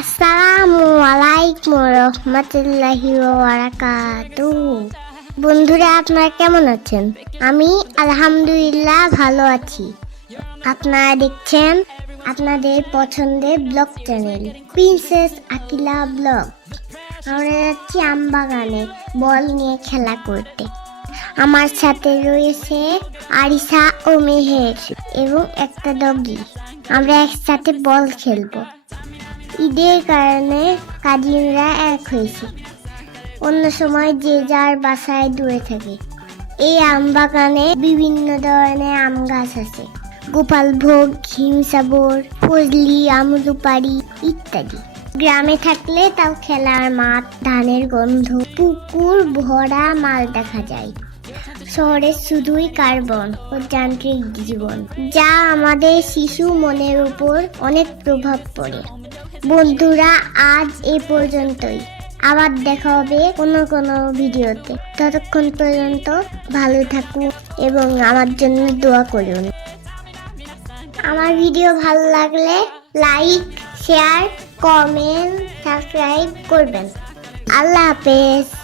আসসালামু আলাইকুম রহমতুল্লাহি বারাকাতু বন্ধুরা, আপনারা কেমন আছেন? আমি আলহামদুলিল্লাহ ভালো আছি। আপনারা দেখছেন আপনাদের পছন্দের blog channel, princess Akila blog. আমরা যাচ্ছি আমবাগানে বল নিয়ে খেলা করতে। আমার সাথে রয়েছে আরিসা ও মেহের এবং একটা ডগি আমরা একসাথে বল খেলব। ঈদের কারণে কাজিনরা এক হয়েছে। অন্য সময় যে যার বাসায় দূরে থাকে। এই আম বাগানে বিভিন্ন ধরনের আম গাছ আছে। গোপালভোগ, হিমসাগর, ফজলি আমরুপারি ইত্যাদি। গ্রামে থাকলে তাও খেলার মাঠ, ধানের গন্ধ, পুকুর, ভরা মাল দেখা যায়। শহরে শুধুই কার্বন ও যান্ত্রিক জীবন, যা আমাদের শিশু মনের উপর অনেক প্রভাব পড়ে। বন্ধুরা, আজ এ পর্যন্তই। আবার দেখা হবে কোনো কোনো ভিডিওতে। ততক্ষণ পর্যন্ত ভালো থাকুন এবং আমার জন্য দোয়া করুন। আমার ভিডিও ভালো লাগলে লাইক, শেয়ার, কমেন্ট, সাবস্ক্রাইব করবেন। আল্লাহ হাফেজ।